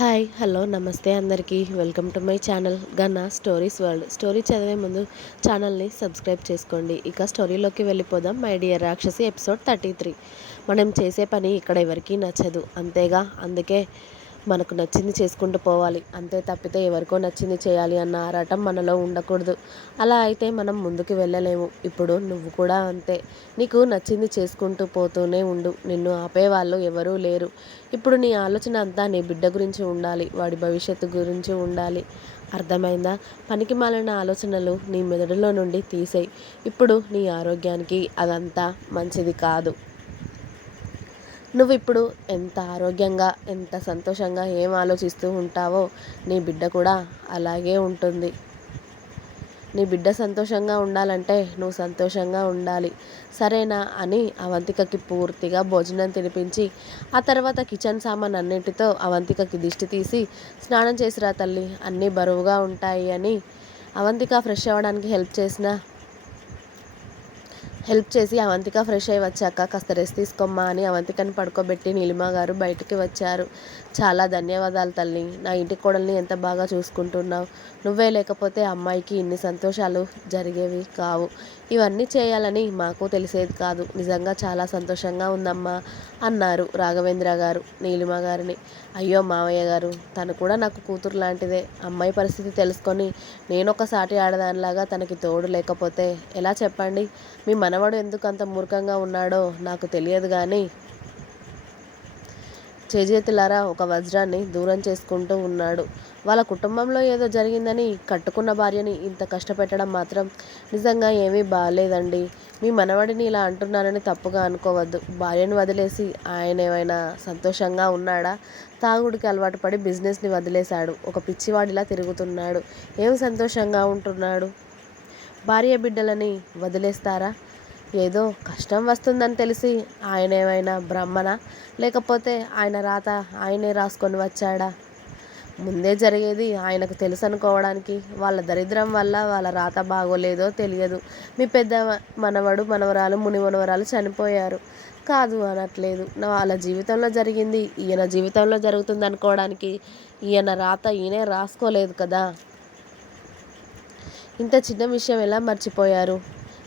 Hi hello నమస్తే అందరికీ welcome to my channel Ganna stories world. Story చదివే ముందు ఛానల్ని సబ్స్క్రైబ్ చేసుకోండి. ఇక స్టోరీలోకి వెళ్ళిపోదాం. My dear Rakshasi episode 33. మనం చేసే పని ఇక్కడ ఎవరికీ నచ్చదు అంతేగా, అందుకే మనకు నచ్చింది చేసుకుంటూ పోవాలి అంతే, తప్పితే ఎవరికో నచ్చింది చేయాలి అన్న ఆరాటం మనలో ఉండకూడదు. అలా అయితే మనం ముందుకు వెళ్ళలేము. ఇప్పుడు నువ్వు కూడా అంతే, నీకు నచ్చింది చేసుకుంటూ పోతూనే ఉండు. నిన్ను ఆపేవాళ్ళు ఎవరూ లేరు. ఇప్పుడు నీ ఆలోచన అంతా నీ బిడ్డ గురించి ఉండాలి, వాడి భవిష్యత్తు గురించి ఉండాలి. అర్థమైందా? పనికి మాలిన ఆలోచనలు నీ మెదడులో నుండి తీసేయి. ఇప్పుడు నీ ఆరోగ్యానికి అదంతా మంచిది కాదు. నువ్వు ఇప్పుడు ఎంత ఆరోగ్యంగా, ఎంత సంతోషంగా ఏం ఆలోచిస్తూ ఉంటావో నీ బిడ్డ కూడా అలాగే ఉంటుంది. నీ బిడ్డ సంతోషంగా ఉండాలంటే నువ్వు సంతోషంగా ఉండాలి, సరేనా అని అవంతికకి పూర్తిగా భోజనం తినిపించి ఆ తర్వాత కిచెన్ సామాన్ అన్నింటితో అవంతికకి దిష్టి తీసి, స్నానం చేసిరా తల్లి, అన్నీ బరువుగా ఉంటాయి అని అవంతిక ఫ్రెష్ అవ్వడానికి హెల్ప్ చేసి అవంతిక ఫ్రెష్ అయ్యి వచ్చాక కాస్త రెస్ట్ తీసుకోమ్మా అని అవంతికని పడుకోబెట్టి నీలిమ గారు బయటికి వచ్చారు. చాలా ధన్యవాదాలు తల్లి, నా ఇంటి కోడల్ని ఎంత బాగా చూసుకుంటున్నావు. నువ్వే లేకపోతే అమ్మాయికి ఇన్ని సంతోషాలు జరిగేవి కావు. ఇవన్నీ చేయాలని మాకు తెలిసేది కాదు. నిజంగా చాలా సంతోషంగా ఉందమ్మా అన్నారు రాఘవేంద్ర గారు నీలిమ గారిని. అయ్యో మావయ్య గారు, తను కూడా నాకు కూతురు లాంటిదే. అమ్మాయి పరిస్థితి తెలుసుకొని నేనొక సాటి ఆడదానిలాగా తనకి తోడు లేకపోతే ఎలా చెప్పండి? మీ మనవడు ఎందుకు అంత మూర్ఖంగా ఉన్నాడో నాకు తెలియదు కానీ చేజేతులారా ఒక వజ్రాన్ని దూరం చేసుకుంటూ ఉన్నాడు. వాళ్ళ కుటుంబంలో ఏదో జరిగిందని కట్టుకున్న భార్యని ఇంత కష్టపెట్టడం మాత్రం నిజంగా ఏమీ బాగాలేదండి. మీ మనవడిని ఇలా అంటున్నానని తప్పుగా అనుకోవద్దు. భార్యను వదిలేసి ఆయన ఏమైనా సంతోషంగా ఉన్నాడా? తాగుడికి అలవాటు పడి బిజినెస్ని వదిలేశాడు. ఒక పిచ్చివాడిలా తిరుగుతున్నాడు. ఏం సంతోషంగా ఉంటున్నాడు? భార్య బిడ్డలని వదిలేస్తారా? ఏదో కష్టం వస్తుందని తెలిసి ఆయన ఏమైనా బ్రహ్మనా, లేకపోతే ఆయన రాత ఆయనే రాసుకొని వచ్చాడా? ముందే జరిగేది ఆయనకు తెలుసు అనుకోవడానికి వాళ్ళ దరిద్రం వల్ల వాళ్ళ రాత బాగోలేదో తెలియదు. మీ పెద్ద మనవడు మనవరాలు ముని మనవరాలు చనిపోయారు, కాదు అనట్లేదు. వాళ్ళ జీవితంలో జరిగింది ఈయన జీవితంలో జరుగుతుంది అనుకోవడానికి ఈయన రాత ఈయనే రాసుకోలేదు కదా. ఇంత చిన్న విషయం ఎలా మర్చిపోయారు?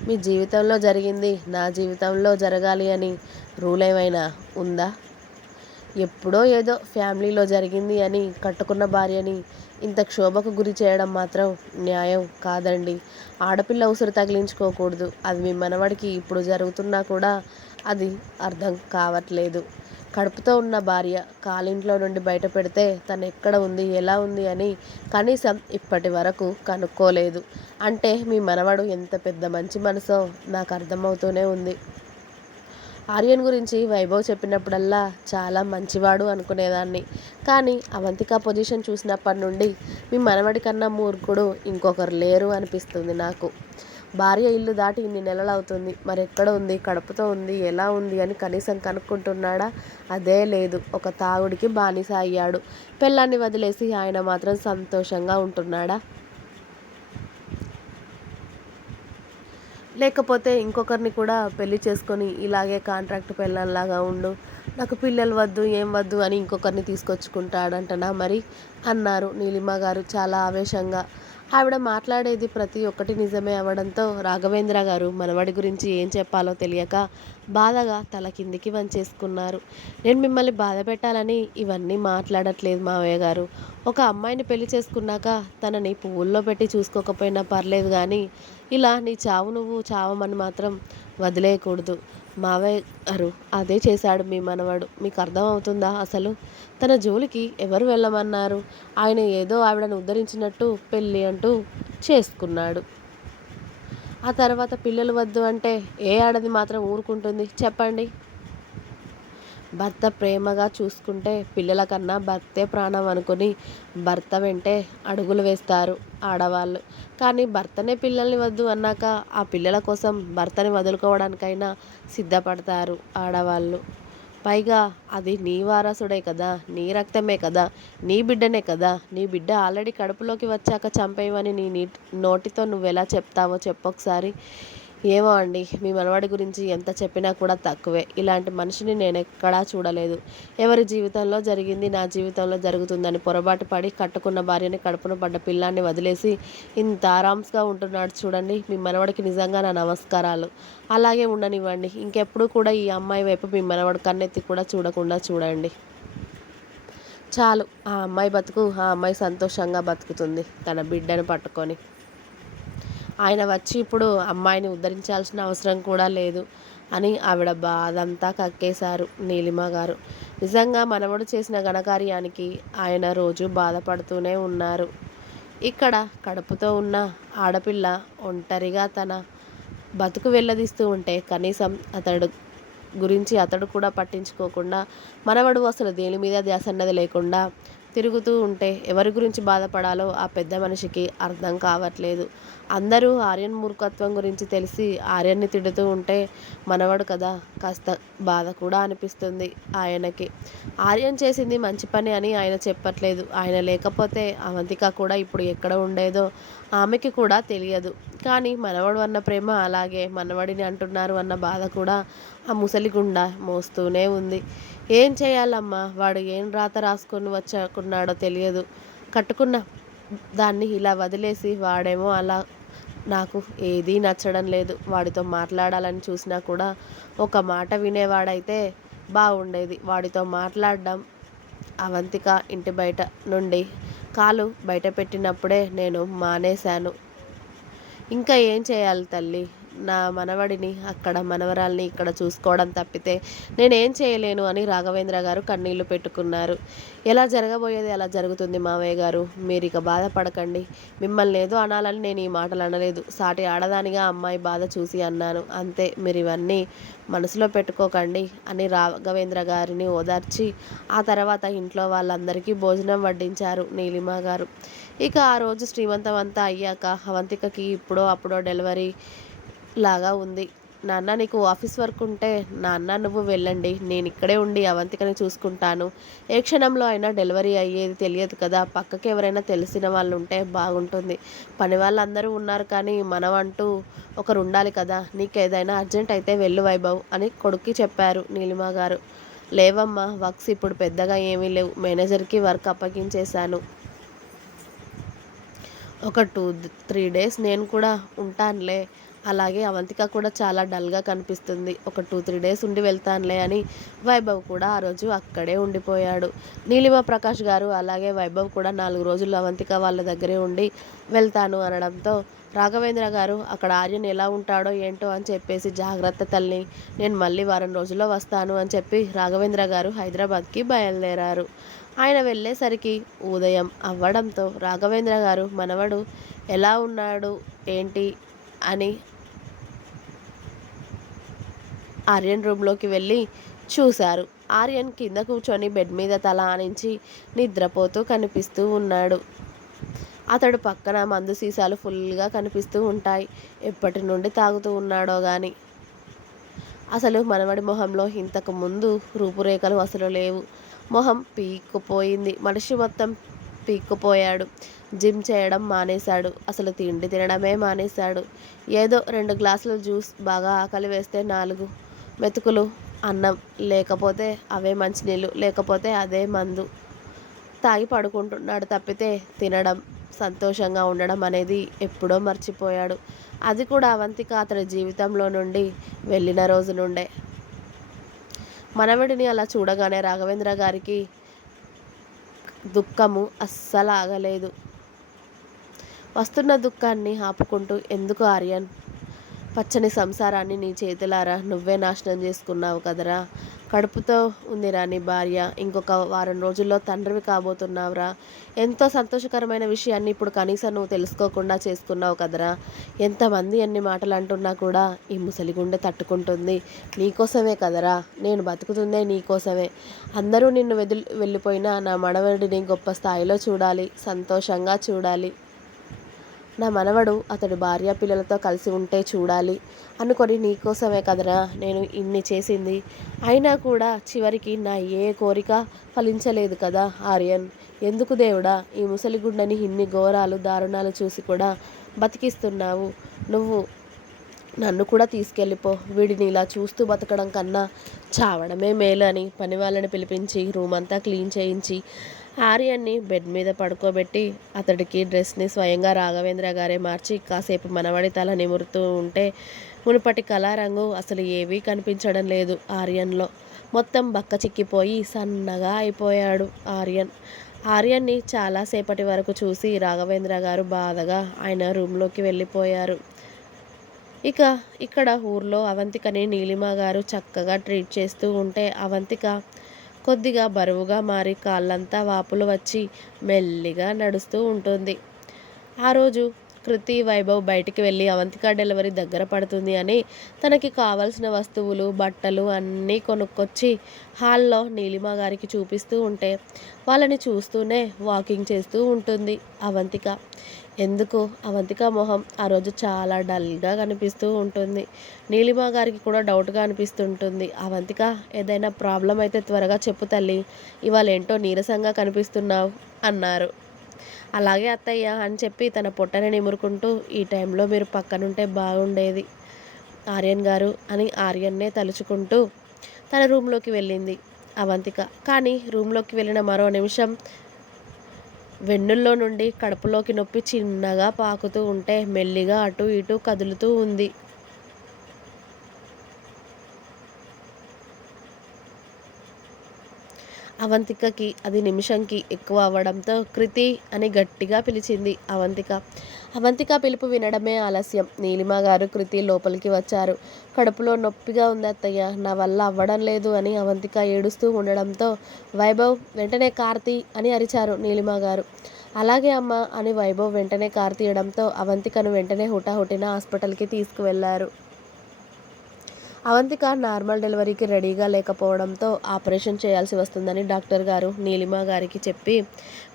మీ జీవితంలో జరిగింది నా జీవితంలో జరగాలి అని రూల్ ఏమైనా ఉందా? ఎప్పుడో ఏదో ఫ్యామిలీలో జరిగింది అని కట్టుకున్న భార్యని ఇంత క్షోభకు గురి చేయడం మాత్రం న్యాయం కాదండి. ఆడపిల్ల ఉసురు తగిలించుకోకూడదు. అది మీ మనవడికి ఇప్పుడు జరుగుతున్నా కూడా అది అర్థం కావట్లేదు. కడుపుతో ఉన్న భార్య కాలింట్లో నుండి బయట పెడితే తను ఎక్కడ ఉంది, ఎలా ఉంది అని కనీసం ఇప్పటి వరకు కనుక్కోలేదు. అంటే మీ మనవడు ఎంత పెద్ద మంచి మనసో నాకు అర్థమవుతూనే ఉంది. ఆర్యన్ గురించి వైభవ్ చెప్పినప్పుడల్లా చాలా మంచివాడు అనుకునేదాన్ని. కానీ అవంతిక పొజిషన్ చూసినప్పటి నుండి మీ మనవడి కన్నా మూర్ఖుడు ఇంకొకరు లేరు అనిపిస్తుంది నాకు. భార్య ఇల్లు దాటి ఇన్ని నెలలు అవుతుంది, మరెక్కడ ఉంది, కడుపుతో ఉంది, ఎలా ఉంది అని కనీసం కనుక్కుంటున్నాడా? అదే లేదు. ఒక తాగుడికి బానిస అయ్యాడు. పెళ్ళాన్ని వదిలేసి ఆయన మాత్రం సంతోషంగా ఉంటున్నాడా? లేకపోతే ఇంకొకరిని కూడా పెళ్లి చేసుకొని ఇలాగే కాంట్రాక్ట్ పెళ్ళాంలాగా ఉండు, నాకు పిల్లలు వద్దు ఏం వద్దు అని ఇంకొకరిని తీసుకొచ్చుకుంటాడంటనా మరి అన్నారు నీలిమ గారు చాలా ఆవేశంగా. ఆవిడ మాట్లాడేది ప్రతి ఒక్కటి నిజమే అవడంతో రాఘవేంద్ర గారు మనవడి గురించి ఏం చెప్పాలో తెలియక బాధగా తల కిందికి వంచేసుకున్నారు. నేను మిమ్మల్ని బాధ పెట్టాలని ఇవన్నీ మాట్లాడట్లేదు మావయ్య గారు. ఒక అమ్మాయిని పెళ్లి చేసుకున్నాక తనని పువ్వుల్లో పెట్టి చూసుకోకపోయినా పర్లేదు కానీ ఇలా నీ చావు నువ్వు చావమని మాత్రం వదిలేయకూడదు మావయ్య గారు. అదే చేశాడు మీ మనవడు. మీకు అర్థం అవుతుందా అసలు? తన జోలికి ఎవరు వెళ్ళమన్నారు? ఆయన ఏదో ఆవిడను ఉద్ధరించినట్టు పెళ్ళి అంటూ చేసుకున్నాడు. ఆ తర్వాత పిల్లలు వద్దు అంటే ఏ ఆడది మాత్రం ఊరుకుంటుంది చెప్పండి? భర్త ప్రేమగా చూసుకుంటే పిల్లల కన్నా భర్తే ప్రాణం అనుకుని భర్త వెంటే అడుగులు వేస్తారు ఆడవాళ్ళు. కానీ భర్తనే పిల్లల్ని వద్దు అన్నాక ఆ పిల్లల కోసం భర్తని వదులుకోవడానికైనా సిద్ధపడతారు ఆడవాళ్ళు. పైగా అది నీ వారసుడే కదా, నీ రక్తమే కదా, నీ బిడ్డనే కదా. నీ బిడ్డ ఆల్రెడీ కడుపులోకి వచ్చాక చంపేయమని నీ నోటితో నువ్వెలా చెప్తావో చెప్పొకసారి. ఏమో అండి. మీ మనవడి గురించి ఎంత చెప్పినా కూడా తక్కువే. ఇలాంటి మనిషిని నేనెక్కడా చూడలేదు. ఎవరి జీవితంలో జరిగింది నా జీవితంలో జరుగుతుందని పొరపాటు పడి కట్టుకున్న భార్యని, కడుపున పడ్డ పిల్లాడిని వదిలేసి ఇంత ఆరామ్స్‌గా ఉంటున్నాడు చూడండి. మీ మనవడికి నిజంగా నా నమస్కారాలు. అలాగే ఉండనివ్వండి. ఇంకెప్పుడు కూడా ఈ అమ్మాయి వైపు మీ మనవడు కన్నెత్తి కూడా చూడకుండా చూడండి. చాలు ఆ అమ్మాయి బతుకు ఆ అమ్మాయి సంతోషంగా బతుకుతుంది తన బిడ్డను పట్టుకొని. ఆయన వచ్చి ఇప్పుడు అమ్మాయిని ఉద్ధరించాల్సిన అవసరం కూడా లేదు అని ఆవిడ బాధంతా కక్కేశారు నీలిమ గారు. నిజంగా మనవడు చేసిన ఘనకార్యానికి ఆయన రోజు బాధపడుతూనే ఉన్నారు. ఇక్కడ కడుపుతో ఉన్న ఆడపిల్ల ఒంటరిగా తన బతుకు వెళ్ళదీస్తూ ఉంటే కనీసం అతడు కూడా పట్టించుకోకుండా మనవడు అసలు దేని మీద ధ్యాస అన్నది లేకుండా తిరుగుతూ ఉంటే ఎవరి గురించి బాధపడాలో ఆ పెద్ద మనిషికి అర్థం కావట్లేదు. అందరూ ఆర్యన్ మూర్ఖత్వం గురించి తెలిసి ఆర్యన్ని తిడుతూ ఉంటే మనవడు కదా కాస్త బాధ కూడా అనిపిస్తుంది ఆయనకి. ఆర్యన్ చేసింది మంచి పని అని ఆయన చెప్పట్లేదు. ఆయన లేకపోతే అవంతిక కూడా ఇప్పుడు ఎక్కడ ఉండేదో ఆమెకి కూడా తెలియదు. కానీ మనవడు అన్న ప్రేమ అలాగే మనవడిని అంటున్నారు అన్న బాధ కూడా ఆ ముసలి గుండా మోస్తూనే ఉంది. ఏం చేయాలమ్మా? వాడు ఏం రాత రాసుకొని వచ్చాకున్నాడో తెలియదు. కట్టుకున్న దాన్ని ఇలా వదిలేసి వాడేమో అలా నాకు ఏదీ నచ్చడం లేదు. వాడితో మాట్లాడాలని చూసినా కూడా ఒక మాట వినేవాడైతే బాగుండేది. వాడితో మాట్లాడడం అవంతిక ఇంటి బయట నుండి కాలు బయట పెట్టినప్పుడే నేను మానేశాను. ఇంకా ఏం చేయాలి తల్లి? నా మనవడిని అక్కడ, మనవరాల్ని ఇక్కడ చూసుకోవడం తప్పితే నేనేం చేయలేను అని రాఘవేంద్ర గారు కన్నీళ్లు పెట్టుకున్నారు. ఎలా జరగబోయేది అలా జరుగుతుంది మావయ్య గారు. మీరిక బాధపడకండి. మిమ్మల్ని ఏదో అనాలని నేను ఈ మాటలు అనలేదు. సాటి ఆడదానిగా అమ్మాయి బాధ చూసి అన్నాను అంతే. మీరు ఇవన్నీ మనసులో పెట్టుకోకండి అని రాఘవేంద్ర గారిని ఓదార్చి ఆ తర్వాత ఇంట్లో వాళ్ళందరికీ భోజనం వడ్డించారు నీలిమ గారు. ఇక ఆ రోజు శ్రీమంతం అంతా అయ్యాక అవంతికకి ఇప్పుడో అప్పుడో డెలివరీ లాగా ఉంది. నాన్న నీకు ఆఫీస్ వర్క్ ఉంటే నాన్న నువ్వు వెళ్ళండి, నేను ఇక్కడే ఉండి అవంతికని చూసుకుంటాను. ఏ క్షణంలో అయినా డెలివరీ అయ్యేది తెలియదు కదా. పక్కకి ఎవరైనా తెలిసిన వాళ్ళు ఉంటే బాగుంటుంది. పని వాళ్ళందరూ ఉన్నారు కానీ మనం అంటూ ఒకరు ఉండాలి కదా. నీకేదైనా అర్జెంట్ అయితే వెళ్ళు వైభవ్ అని కొడుక్కి చెప్పారు నీలిమ గారు. లేవమ్మా, వర్క్స్ ఇప్పుడు పెద్దగా ఏమీ లేవు. మేనేజర్కి వర్క్ అప్పగించేశాను. ఒక 2-3 డేస్ నేను కూడా ఉంటానులే. అలాగే అవంతిక కూడా చాలా డల్గా కనిపిస్తుంది. ఒక 2-3 డేస్ ఉండి వెళ్తానులే అని వైభవ్ కూడా ఆ రోజు అక్కడే ఉండిపోయాడు. నీలిమ ప్రకాష్ గారు అలాగే వైభవ్ కూడా 4 రోజులు అవంతిక వాళ్ళ దగ్గరే ఉండి వెళ్తాను అనడంతో రాఘవేంద్ర గారు అక్కడ ఆర్యన్ ఎలా ఉంటాడో ఏంటో అని చెప్పేసి జాగ్రత్త తల్లి, నేను మళ్ళీ వారం రోజుల్లో వస్తాను అని చెప్పి రాఘవేంద్ర గారు హైదరాబాద్కి బయలుదేరారు. ఆయన వెళ్ళేసరికి ఉదయం అవ్వడంతో రాఘవేంద్ర గారు మనవడు ఎలా ఉన్నాడు ఏంటి అని ఆర్యన్ రూమ్లోకి వెళ్ళి చూశారు. ఆర్యన్ కింద కూర్చొని బెడ్ మీద తల ఆనించి నిద్రపోతూ కనిపిస్తూ ఉన్నాడు. అతడు పక్కన మందు సీసాలు ఫుల్గా కనిపిస్తూ ఉంటాయి. ఎప్పటి నుండి తాగుతూ ఉన్నాడో గాని. అసలు మనవడి మొహంలో ఇంతకు ముందు రూపురేఖలు అసలు లేవు. మొహం పీక్కుపోయింది. మనిషి మొత్తం పీక్కుపోయాడు. జిమ్ చేయడం మానేశాడు. అసలు తిండి తినడమే మానేశాడు. ఏదో 2 గ్లాసులు జ్యూస్, బాగా ఆకలి వేస్తే 4 మెతుకులు అన్నం, లేకపోతే అవే మంచినీళ్ళు, లేకపోతే అదే మందు తాగి పడుకుంటున్నాడు తప్పితే తినడం, సంతోషంగా ఉండడం అనేది ఎప్పుడో మర్చిపోయాడు. అది కూడా అవంతిక అతడి జీవితంలో నుండి వెళ్ళిన రోజు నుండే. మనవడిని అలా చూడగానే రాఘవేంద్ర గారికి దుఃఖము అస్సలు ఆగలేదు. వస్తున్న దుఃఖాన్ని ఆపుకుంటూ, ఎందుకు ఆర్యన్, పచ్చని సంసారాన్ని నీ చేతులారా నువ్వే నాశనం చేసుకున్నావు కదరా. కడుపుతో ఉందిరా నీ భార్య. ఇంకొక వారం రోజుల్లో తండ్రివి కాబోతున్నావురా. ఎంతో సంతోషకరమైన విషయాన్ని ఇప్పుడు కనీసం నువ్వు తెలుసుకోకుండా చేసుకున్నావు కదరా. ఎంతమంది ఎన్ని మాటలు అంటున్నా కూడా ఈ ముసలి గుండె తట్టుకుంటుంది. నీకోసమే కదరా. నేను బతుకుతుందే నీకోసమే. అందరూ నిన్ను వెళ్ళిపోయినా నా మనవడిని గొప్ప స్థాయిలో చూడాలి, సంతోషంగా చూడాలి. నా మనవడు అతడి భార్య పిల్లలతో కలిసి ఉంటే చూడాలి అనుకొని నీకోసమే కదరా నేను ఇన్ని చేసింది. అయినా కూడా చివరికి నా ఏ కోరిక ఫలించలేదు కదా ఆర్యన్. ఎందుకు దేవుడా ఈ ముసలి గుండెని ఇన్ని ఘోరాలు దారుణాలు చూసి కూడా బతికిస్తున్నావు? నువ్వు నన్ను కూడా తీసుకెళ్ళిపో, వీడిని ఇలా చూస్తూ బతకడం కన్నా చావడమే మేలు అని పని వాళ్ళని పిలిపించి రూమ్ అంతా క్లీన్ చేయించి ఆర్యన్ని బెడ్ మీద పడుకోబెట్టి అతడికి డ్రెస్ని స్వయంగా రాఘవేంద్ర గారే మార్చి కాసేపు మనవడి తల నిమురుతూ ఉంటే మునుపటి కళారంగు అసలు ఏవీ కనిపించడం లేదు ఆర్యన్లో. మొత్తం బక్క చిక్కిపోయి సన్నగా అయిపోయాడు ఆర్యన్ని చాలాసేపటి వరకు చూసి రాఘవేంద్ర గారు బాధగా ఆయన రూమ్లోకి వెళ్ళిపోయారు. ఇక ఇక్కడ ఊర్లో అవంతికని నీలిమ గారు చక్కగా ట్రీట్ చేస్తూ ఉంటే అవంతిక కొద్దిగా బరువుగా మారి కాళ్ళంతా వాపులు వచ్చి మెల్లిగా నడుస్తూ ఉంటుంది. ఆ రోజు కృతి, వైభవ్ బయటికి వెళ్ళి అవంతిక డెలివరీ దగ్గర పడుతుంది అని తనకి కావాల్సిన వస్తువులు, బట్టలు అన్నీ కొనుక్కొచ్చి హాల్లో నీలిమ గారికి చూపిస్తూ ఉంటే వాళ్ళని చూస్తూనే వాకింగ్ చేస్తూ ఉంటుంది అవంతిక. ఎందుకు అవంతిక మొహం ఆ రోజు చాలా డల్గా కనిపిస్తూ ఉంటుంది. నీలిమ గారికి కూడా డౌట్గా అనిపిస్తుంటుంది. అవంతిక, ఏదైనా ప్రాబ్లం అయితే త్వరగా చెప్పు తల్లి, ఇవాళ ఏంటో నీరసంగా కనిపిస్తున్నావు అన్నారు. అలాగే అత్తయ్య అని చెప్పి తన పొట్టని నిమురుకుంటూ, ఈ టైంలో మీరు పక్కనుంటే బాగుండేది ఆర్యన్ గారు అని ఆర్యన్నే తలుచుకుంటూ తన రూమ్లోకి వెళ్ళింది అవంతిక. కానీ రూమ్లోకి వెళ్ళిన మరో నిమిషం వెన్నుల్లో నుండి కడుపులోకి నొప్పి చిన్నగా పాకుతూ ఉంటే మెల్లిగా అటు ఇటు కదులుతూ ఉంది. అవంతికకి అది నిమిషంకి ఎక్కువ అవ్వడంతో కృతి అని గట్టిగా పిలిచింది అవంతిక. అవంతిక పిలుపు వినడమే ఆలస్యం. నీలిమ గారు, కృతి లోపలికి వచ్చారు. కడుపులో నొప్పిగా ఉంది అత్తయ్య, నా వల్ల అవ్వడం లేదు అని అవంతిక ఏడుస్తూ ఉండడంతో వైభవ్, వెంటనే కార్తీ అని అరిచారు నీలిమ గారు. అలాగే అమ్మ అని వైభవ్ వెంటనే కారు తీయడంతో అవంతికను వెంటనే హుటాహుటిన హాస్పిటల్కి తీసుకువెళ్లారు. అవంతిక నార్మల్ డెలివరీకి రెడీగా లేకపోవడంతో ఆపరేషన్ చేయాల్సి వస్తుందని డాక్టర్ గారు నీలిమ గారికి చెప్పి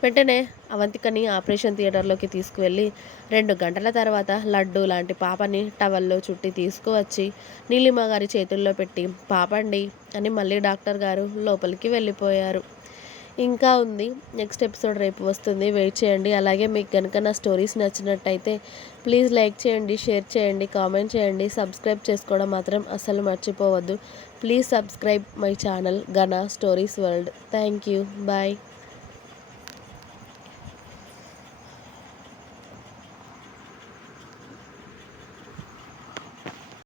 వెంటనే అవంతికని ఆపరేషన్ థియేటర్లోకి తీసుకువెళ్ళి 2 గంటల తర్వాత లడ్డు లాంటి పాపని టవల్లో చుట్టి తీసుకువచ్చి నీలిమ గారి చేతుల్లో పెట్టి, పాపండి అని మళ్ళీ డాక్టర్ గారు లోపలికి వెళ్ళిపోయారు. ఇంకా ఉంది, నెక్స్ట్ ఎపిసోడ్ రేపు వస్తుంది, వెయిట్ చేయండి. అలాగే మీకు కనుక నా స్టోరీస్ నచ్చినట్టయితే ప్లీజ్ లైక్ చేయండి, షేర్ చేయండి, కామెంట్ చేయండి, సబ్స్క్రైబ్ చేసుకోవడం మాత్రం అస్సలు మర్చిపోవద్దు. Please subscribe my channel Gana stories world. Thank you. Bye.